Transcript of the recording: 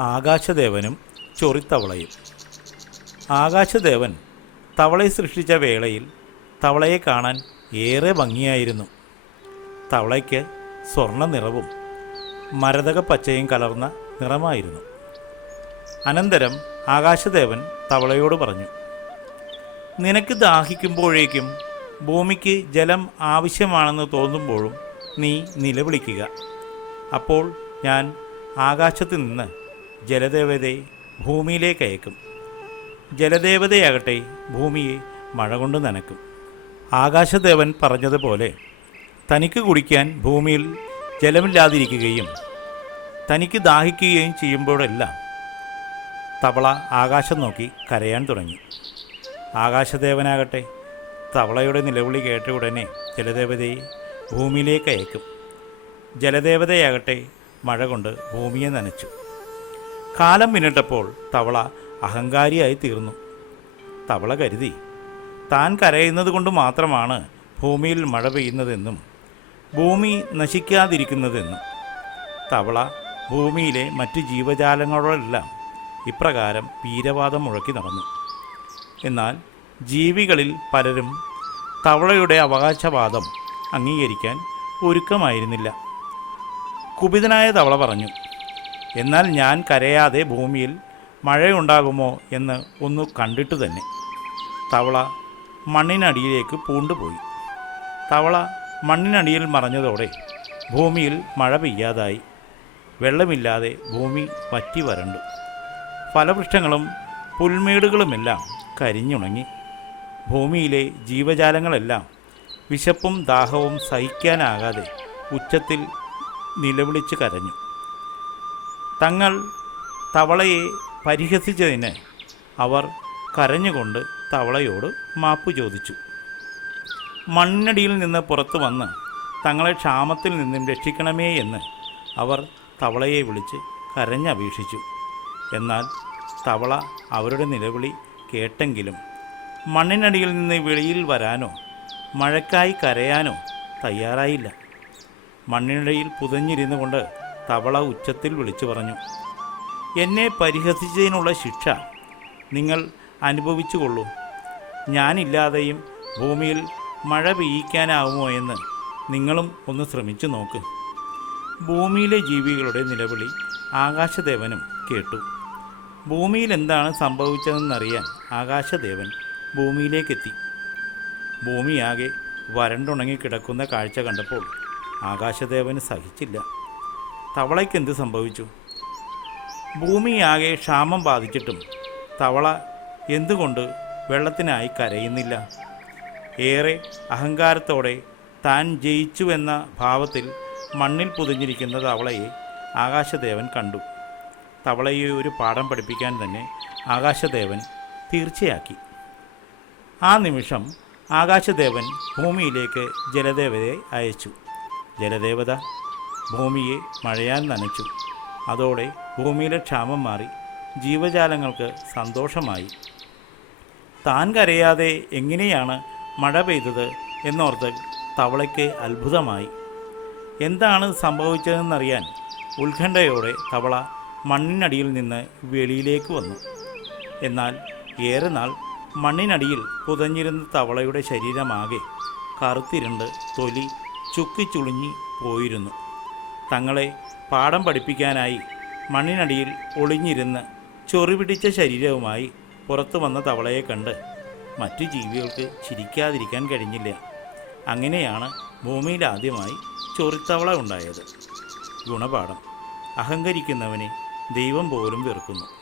ആകാശദേവനും ചൊറിത്തവളയും. ആകാശദേവൻ തവളയെ സൃഷ്ടിച്ച വേളയിൽ തവളയെ കാണാൻ ഏറെ ഭംഗിയായിരുന്നു. തവളയ്ക്ക് സ്വർണ നിറവും മരതക പച്ചയും കലർന്ന നിറമായിരുന്നു. അനന്തരം ആകാശദേവൻ തവളയോട് പറഞ്ഞു നിനക്ക് ദാഹിക്കുമ്പോഴേക്കും ഭൂമിക്ക് ജലം ആവശ്യമാണെന്ന് തോന്നുമ്പോഴും നീ നിലവിളിക്കുക. അപ്പോൾ ഞാൻ ആകാശത്ത് നിന്ന് ജലദേവതയെ ഭൂമിയിലേക്ക് അയക്കും. ജലദേവതയാകട്ടെ ഭൂമിയെ മഴ കൊണ്ട് നനക്കും. ആകാശദേവൻ പറഞ്ഞതുപോലെ തനിക്ക് കുടിക്കാൻ ഭൂമിയിൽ ജലമില്ലാതിരിക്കുകയും തനിക്ക് ദാഹിക്കുകയും ചെയ്യുമ്പോഴെല്ലാം തവള ആകാശം നോക്കി കരയാൻ തുടങ്ങി. ആകാശദേവനാകട്ടെ തവളയുടെ നിലവിളി കേട്ട ഉടനെ ജലദേവതയെ ഭൂമിയിലേക്ക് അയക്കും. ജലദേവതയാകട്ടെ മഴ കൊണ്ട് ഭൂമിയെ നനച്ചു. കാലം പിന്നിട്ടപ്പോൾ തവള അഹങ്കാരിയായി തീർന്നു. തവള കരുതി താൻ കരയുന്നത് കൊണ്ട് മാത്രമാണ് ഭൂമിയിൽ മഴ പെയ്യുന്നതെന്നും ഭൂമി നശിക്കാതിരിക്കുന്നതെന്നും. തവള ഭൂമിയിലെ മറ്റ് ജീവജാലങ്ങളോടെല്ലാം ഇപ്രകാരം വീരവാദം മുഴക്കി നടന്നു. എന്നാൽ ജീവികളിൽ പലരും തവളയുടെ അവകാശവാദം അംഗീകരിക്കാൻ ഒരുക്കമായിരുന്നില്ല. കുപിതനായ തവള പറഞ്ഞു എന്നാൽ ഞാൻ കരയാതെ ഭൂമിയിൽ മഴയുണ്ടാകുമോ എന്ന് ഒന്ന് കണ്ടിട്ട് തന്നെ. തവള മണ്ണിനടിയിലേക്ക് പൂണ്ടുപോയി. തവള മണ്ണിനടിയിൽ മറഞ്ഞതോടെ ഭൂമിയിൽ മഴ പെയ്യാതായി. വെള്ളമില്ലാതെ ഭൂമി വറ്റി വരണ്ടു. ഫലവൃക്ഷങ്ങളും പുൽമേടുകളുമെല്ലാം കരിഞ്ഞുണങ്ങി. ഭൂമിയിലെ ജീവജാലങ്ങളെല്ലാം വിശപ്പും ദാഹവും സഹിക്കാനാകാതെ ഉച്ചത്തിൽ നിലവിളിച്ച് കരഞ്ഞു. തങ്ങൾ തവളയെ പരിഹസിച്ചതിന് അവർ കരഞ്ഞുകൊണ്ട് തവളയോട് മാപ്പ് ചോദിച്ചു. മണ്ണടിയിൽ നിന്ന് പുറത്തു വന്ന് തങ്ങളെ ക്ഷാമത്തിൽ നിന്നും രക്ഷിക്കണമേ എന്ന് അവർ തവളയെ വിളിച്ച് കരഞ്ഞപേക്ഷിച്ചു. എന്നാൽ തവള അവരുടെ നിലവിളി കേട്ടെങ്കിലും മണ്ണിനടിയിൽ നിന്ന് വെളിയിൽ വരാനോ മഴക്കായി കരയാനോ തയ്യാറായില്ല. മണ്ണിനടിയിൽ പുതഞ്ഞിരുന്നു കൊണ്ട് തവള ഉച്ചത്തിൽ വിളിച്ചു പറഞ്ഞു എന്നെ പരിഹസിച്ചതിനുള്ള ശിക്ഷ നിങ്ങൾ അനുഭവിച്ചുകൊള്ളൂ. ഞാനില്ലാതെയും ഭൂമിയിൽ മഴ പെയ്യിക്കാനാവുമോ എന്ന് നിങ്ങളും ഒന്ന് ശ്രമിച്ചു നോക്ക്. ഭൂമിയിലെ ജീവികളുടെ നിലവിളി ആകാശദേവനും കേട്ടു. ഭൂമിയിൽ എന്താണ് സംഭവിച്ചതെന്നറിയാൻ ആകാശദേവൻ ഭൂമിയിലേക്കെത്തി. ഭൂമിയാകെ വരണ്ടുണങ്ങി കിടക്കുന്ന കാഴ്ച കണ്ടപ്പോൾ ആകാശദേവന് സഹിച്ചില്ല. തവളയ്ക്ക് എന്ത് സംഭവിച്ചു? ഭൂമിയാകെ ക്ഷാമം ബാധിച്ചിട്ടും തവള എന്തുകൊണ്ട് വെള്ളത്തിനായി കരയുന്നില്ല? ഏറെ അഹങ്കാരത്തോടെ താൻ ജയിച്ചുവെന്ന ഭാവത്തിൽ മണ്ണിൽ പുതിഞ്ഞിരിക്കുന്ന തവളയെ ആകാശദേവൻ കണ്ടു. തവളയെ ഒരു പാഠം പഠിപ്പിക്കാൻ തന്നെ ആകാശദേവൻ തീർച്ചയാക്കി. ആ നിമിഷം ആകാശദേവൻ ഭൂമിയിലേക്ക് ജലദേവതയെ അയച്ചു. ജലദേവത ഭൂമിയെ മഴയാൽ നനച്ചു. അതോടെ ഭൂമിയിലെ ക്ഷാമം മാറി. ജീവജാലങ്ങൾക്ക് സന്തോഷമായി. താൻ കരയാതെ എങ്ങനെയാണ് മഴ പെയ്തത് എന്നോർത്ത് തവളയ്ക്ക് അത്ഭുതമായി. എന്താണ് സംഭവിച്ചതെന്നറിയാൻ ഉത്കണ്ഠയോടെ തവള മണ്ണിനടിയിൽ നിന്ന് വെളിയിലേക്ക് വന്നു. എന്നാൽ ഏറെ നാൾ മണ്ണിനടിയിൽ പുതഞ്ഞിരുന്ന തവളയുടെ ശരീരമാകെ കറുത്തിരുണ്ട് തൊലി ചുക്കിച്ചുളുങ്ങി പോയിരുന്നു. തങ്ങളെ പാഠം പഠിപ്പിക്കാനായി മണ്ണിനടിയിൽ ഒളിഞ്ഞിരുന്ന് ചൊറിപിടിച്ച ശരീരവുമായി പുറത്തു വന്ന തവളയെ കണ്ട് മറ്റു ജീവികൾക്ക് ചിരിക്കാതിരിക്കാൻ കഴിഞ്ഞില്ല. അങ്ങനെയാണ് ഭൂമിയിൽ ആദ്യമായി ചൊറിത്തവള ഉണ്ടായത്. ഗുണപാഠം. അഹങ്കരിക്കുന്നവനെ ദൈവം പോലും വെറുക്കുന്നു.